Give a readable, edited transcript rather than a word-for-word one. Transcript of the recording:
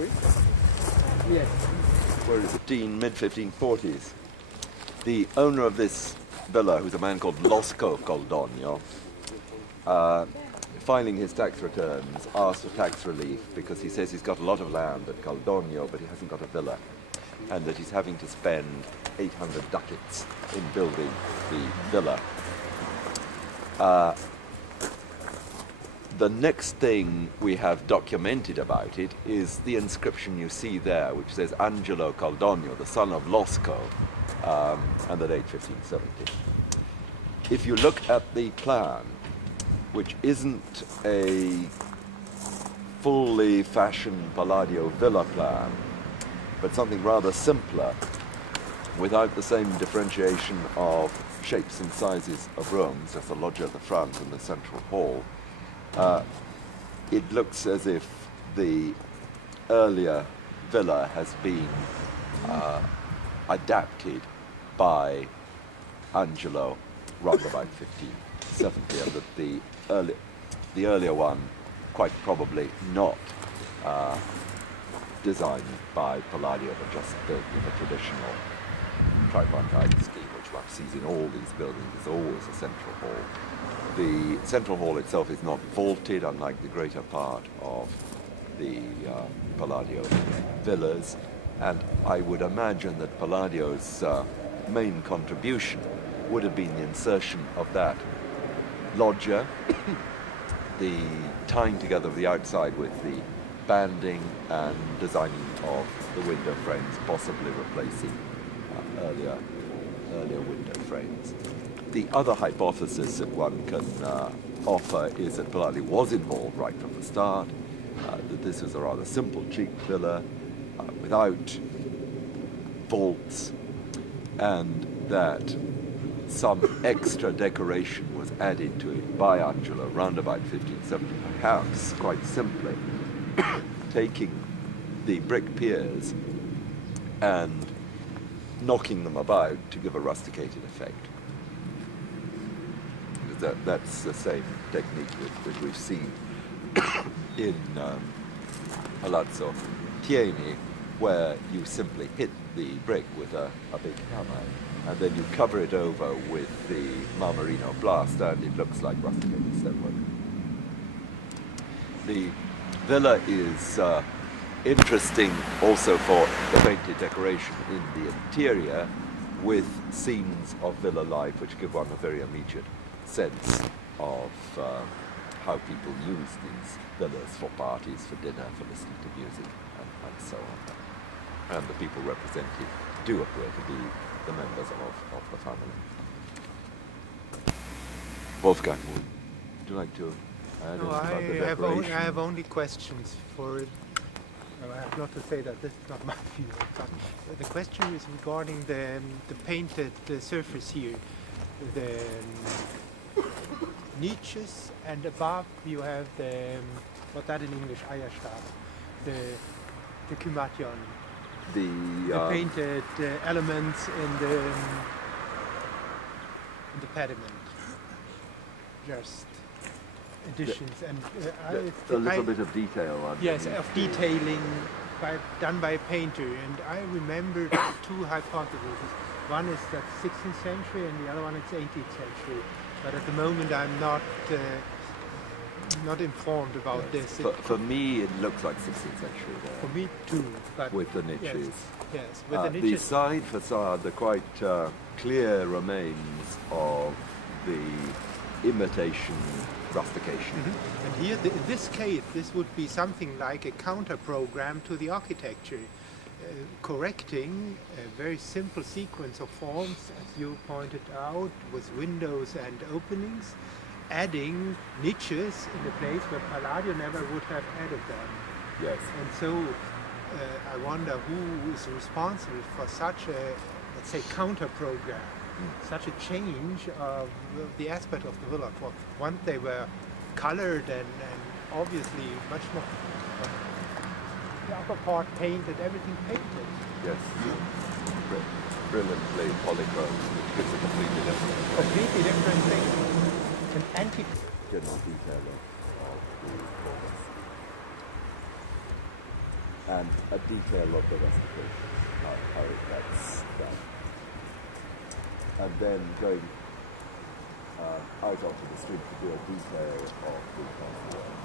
we? Yes. Where is it? Mid-1540s. The owner of this villa, who's a man called Caldogno, filing his tax returns, asked for tax relief because he says he's got a lot of land at Caldogno, but he hasn't got a villa, and that he's having to spend 800 ducats in building the villa. The next thing we have documented about it is the inscription you see there, which says Angelo Caldogno, the son of Losco, and the date 1570. If you look at the plan, which isn't a fully fashioned Palladio villa plan, but something rather simpler, without the same differentiation of shapes and sizes of rooms, just the loggia at the front and the central hall, it looks as if the earlier villa has been adapted by Angelo round about 1570, and that the earlier one quite probably not designed by Palladio, but just built with a traditional tripartite scheme, which one sees in all these buildings. There's always a central hall. The central hall itself is not vaulted, unlike the greater part of the Palladio villas, and I would imagine that Palladio's main contribution would have been the insertion of that loggia, the tying together of the outside with the banding and designing of the window frames, possibly replacing earlier window frames. The other hypothesis that one can offer is that Palladio was involved right from the start, that this was a rather simple, cheap villa without vaults, and that some extra decoration was added to it by Angelo around about 1570, perhaps quite simply taking the brick piers and knocking them about to give a rusticated effect. That's the same technique that we've seen in Palazzo Tieni, where you simply hit the brick with a big hammer, and then you cover it over with the marmarino blast, and it looks like rusticated stonework. The villa is interesting also for the painted decoration in the interior, with scenes of villa life which give one a very immediate sense of how people use these villas for parties, for dinner, for listening to music, and so on. And the people represented do appear to be the members of the family. Wolfgang, would you like to add anything about the decoration? I have only questions for it. I have not to say that this is not my field. But the question is regarding the painted surface here. The niches, and above you have the, what's that in English, Eierstab, the Cymation. The painted elements in the pediment. Just additions a little bit of detail. Yes, of detailing done by a painter. And I remember two hypotheses. One is that 16th century and the other one is 18th century. But at the moment I'm not informed about this. For me, it looks like 16th century there. For me too. But with the niches. Yes, with the niches. The side facade, the quite clear remains of the imitation rustication. Mm-hmm. And here, in this case, this would be something like a counter program to the architecture, correcting a very simple sequence of forms, as you pointed out, with windows and openings, adding niches in a place where Palladio never would have added them. Yes. And so I wonder who is responsible for such a, let's say, counter program, such a change of the aspect of the villa. For once they were colored and obviously much more, the upper part painted, everything painted. Yes, brilliantly polychrome, which gives a completely different thing. An antique general detail of the and a detail of the restoration, how that's done. And then going out onto the street to do a detail of the work.